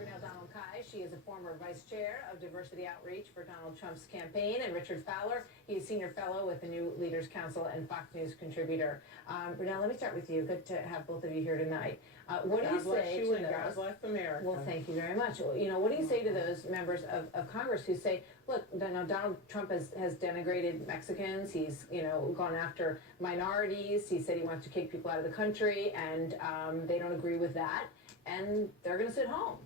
Brunel Donald-Kai. She is a former vice chair of diversity outreach for Donald Trump's campaign. And Richard Fowler, he is senior fellow with the New Leaders Council and Fox News contributor. Brunel, let me start with you. Good to have both of you here tonight. What do you say to those? God bless America. Well, thank you very much. You know, what do you say to those members of Congress who say, look, Donald Trump has denigrated Mexicans. He's, gone after minorities. He said he wants to kick people out of the country, and they don't agree with that, and they're going to sit home.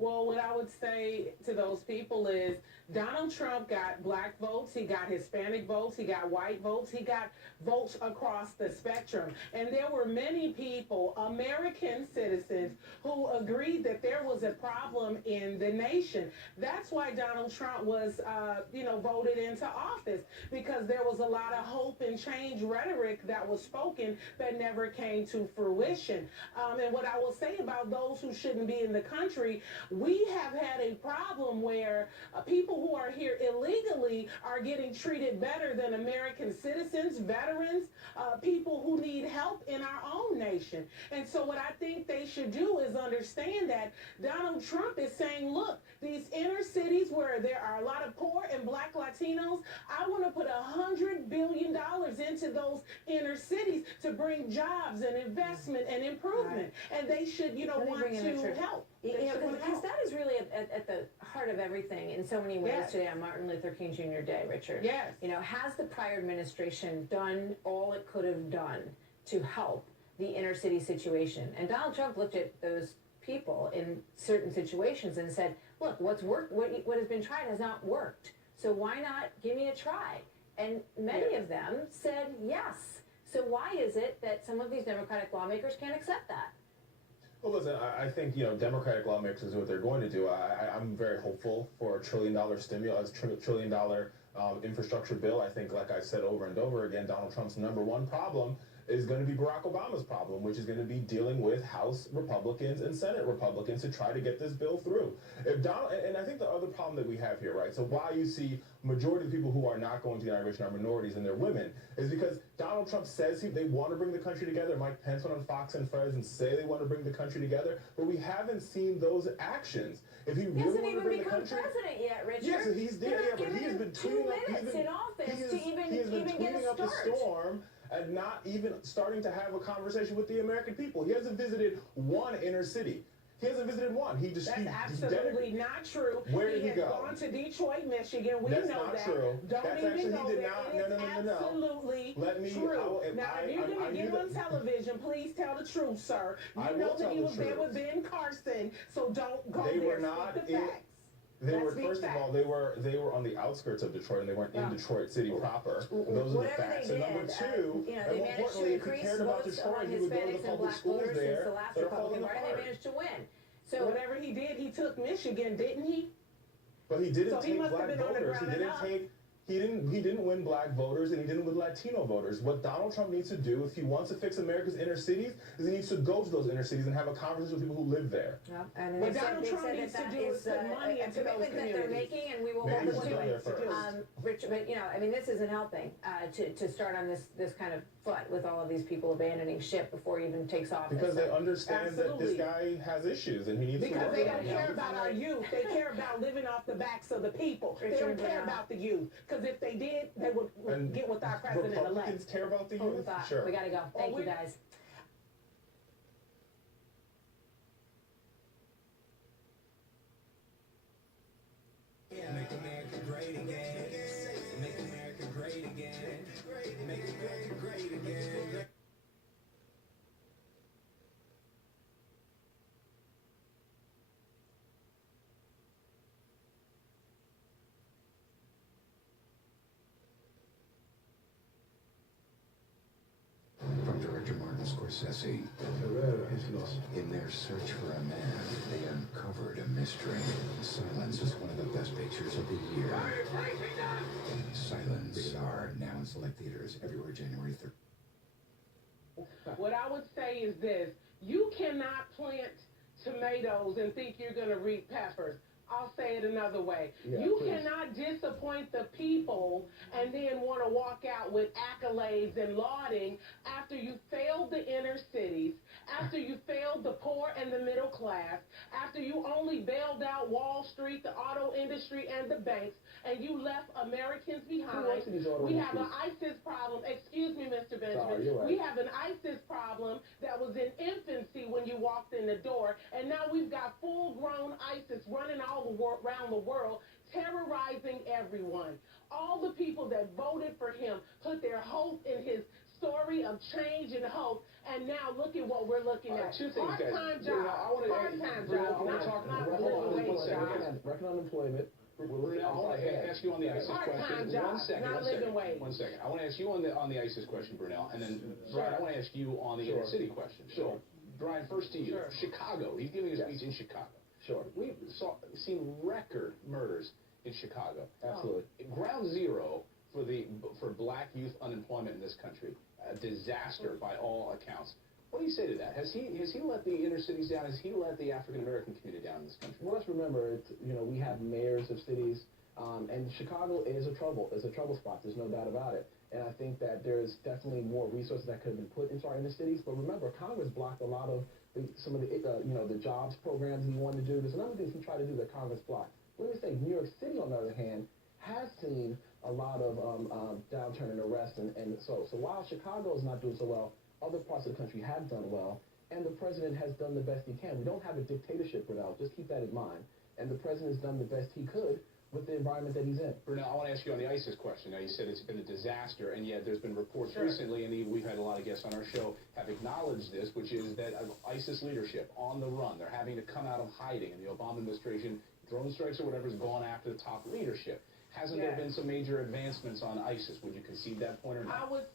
Well, what I would say to those people is Donald Trump got black votes, he got Hispanic votes, he got white votes, he got votes across the spectrum. And there were many people, American citizens, who agreed that there was a problem in the nation. That's why Donald Trump was, voted into office, because there was a lot of hope and change rhetoric that was spoken that never came to fruition. And what I will say about those who shouldn't be in the country, we have had a problem where people who are here illegally are getting treated better than American citizens, veterans, people who need help in our own nation. And so what I think they should do is understand that Donald Trump is saying, look, these inner cities where there are a lot of poor and black Latinos, I want to put $100 billion into those inner cities to bring jobs and investment and improvement. Right. And they should, want to help. Because that is really at the heart of everything in so many ways. Yes. Today on Martin Luther King Jr. Day, Richard. Yes. Has the prior administration done all it could have done to help the inner city situation? And Donald Trump looked at those people in certain situations and said, look, what's worked, what has been tried has not worked. So why not give me a try? And many of them said yes. So why is it that some of these Democratic lawmakers can't accept that? Well, listen, I think, Democratic lawmakers is what they're going to do. I'm very hopeful for a $1 trillion stimulus, $1 trillion infrastructure bill. I think, like I said over and over again, Donald Trump's #1 problem is going to be Barack Obama's problem, which is going to be dealing with House Republicans and Senate Republicans to try to get this bill through. And I think the other problem that we have here, right, so why you see majority of the people who are not going to the Irish are minorities and they're women, is because Donald Trump says they want to bring the country together. Mike Pence went on Fox and Friends and say they want to bring the country together, but we haven't seen those actions. If he really wanted to bring the country, president yet, Richard. Yes, so he's there, but he has been tweeting up. He has been tweeting up a storm and not even starting to have a conversation with the American people. He hasn't visited one inner city. He hasn't visited one. That's absolutely not true. Where did he go? He has gone to Detroit, Michigan. We That's know not that. true. Don't That's even actually, go he did there. not. It No. is absolutely true. Now, if you're going to get on television, please tell the truth, sir. You know that he was there with Ben Carson, so don't go there. They were not. They were, first of all, they were on the outskirts of Detroit, and they weren't in Detroit City proper. Those are the facts. And number two, and more importantly, if he cared about Detroit, he would go to the public schools there that are falling apart. They managed to win. So whatever he did, he took Michigan, didn't he? But he didn't take black voters. He didn't win black voters, and he didn't win Latino voters. What Donald Trump needs to do, if he wants to fix America's inner cities, is he needs to go to those inner cities and have a conversation with people who live there. Yeah, and what Donald Trump needs to do is put money into those communities. That they're making, and we will maybe hold there first. Richard, but this isn't helping to start on this kind of foot with all of these people abandoning ship before he even takes office. Because they understand that this guy has issues and he needs to work on them. Because they don't care about our youth. They care about living off the backs of the people. They don't care about the youth. Because if they did, they would get with our president-elect. Republicans care about the youth? Sure. We got to go. Thank you, guys. Make America great again. Make America great again. Make America great again. From director Martin Scorsese. In their search for a man, they uncovered a mystery. Silence is one of the best pictures of the year. Silence. Rated R, now in select theaters everywhere January 3rd. What I would say is this. You cannot plant tomatoes and think you're going to reap peppers. I'll say it another way. Yeah, You please. cannot disappoint the people and then want to walk out with accolades and lauding after you failed the inner cities, after you failed the poor and the middle class, after you only bailed out Wall Street, the auto industry, and the banks, and you left Americans behind. Who wants these auto We have an industries? ISIS problem. Excuse me, Mr. Benjamin. Sorry, you're right. We have an ISIS problem that was in infancy when you walked in the door, and now we've got full-grown ISIS running all around the world, terrorizing everyone. All the people that voted for him put their hope in his story of change and hope, and now look at what we're looking at. Two things, guys. Part-time Brunel, jobs. I wanna- Part-time Brunel, jobs. I wanna talk- Not hold on, living one wage second. jobs. Record unemployment. Brunel, I want to ask you on the ISIS Part-time question. jobs, One second, not one second. living wage. One second. I want to ask you on the ISIS question, Brunel, and then Brian, I want to ask you on the Sure. inner city question. Sure. So, Brian, first to you. Sure. Chicago. He's giving a Yes. speech in Chicago. Sure. We've seen record murders in Chicago. Absolutely. Ground zero for black youth unemployment in this country. A disaster by all accounts. What do you say to that? Has he let the inner cities down? Has he let the African American community down in this country? Well, let's remember, we have mayors of cities, and Chicago is a trouble spot. There's no doubt about it. And I think that there's definitely more resources that could have been put into our inner cities. But remember, Congress blocked a lot of some of the jobs programs he wanted to do. There's a number of things he tried to do that Congress blocked. Let me say, New York City, on the other hand, has seen a lot of downturn in arrests, and so while Chicago is not doing so well, other parts of the country have done well, and the president has done the best he can. We don't have a dictatorship, Brunel. Just keep that in mind. And the president has done the best he could with the environment that he's in. Brunel, I want to ask you on the ISIS question. Now, you said it's been a disaster, and yet there's been reports Sure. recently, and we've had a lot of guests on our show have acknowledged this, which is that ISIS leadership on the run. They're having to come out of hiding, and the Obama administration, drone strikes or whatever, has gone after the top leadership. Hasn't there Yes. been some major advancements on ISIS? Would you concede that point or not? I would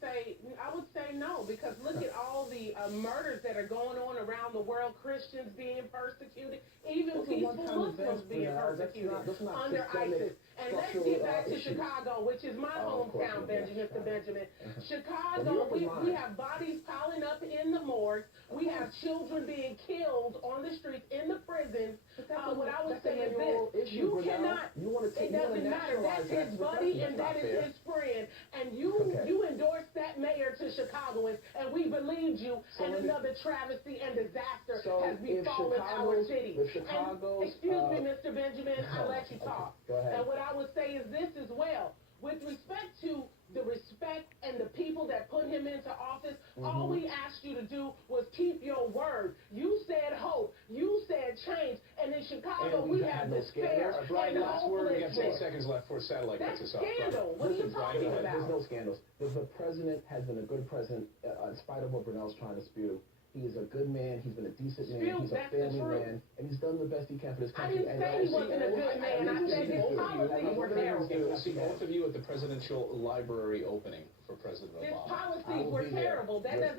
say no, because look at all the murders that are going on around the world, Christians being persecuted, even Those are peaceful one-time Muslims events, being Brunel. That's persecuted not under systemic ISIS. And let's structural, get back to issues. Chicago, which is my Of course, hometown, yes, Mr. Chicago. Benjamin. Well, New Chicago, York is we mine. have bodies piling up in the morgue. We have children being killed on the streets, in the prisons. What I would say is this: you cannot. It doesn't matter. That's his buddy and that is his friend. And you endorsed that mayor to Chicagoans, and we believed you. So And let me- another travesty and disaster So has if befallen our city. if Chicago's, And, excuse me, Mr. Benjamin, I let you okay, talk. go ahead. And what I would say is this as well. With respect to the respect and the people that put him into office, all we asked you to do was keep your word. You said hope. You said change. And in Chicago, And we we've have had no despair scandals. Brian, and last word. We got 10 hopelessness. seconds left before satellite cuts That's us off. scandal. What are you Listen, talking Brian, about? There's no scandals. The president has been a good president, in spite of what Brunel's trying to spew. He is a good man. He's been a decent man. Spew, He's a that's the family truth. man, and he's done the best he can for this I country. didn't say he wasn't a good man. I said his policies were terrible. We'll see both of you at the presidential library opening for President His Obama. policies I will were be there. terrible. That Listen. doesn't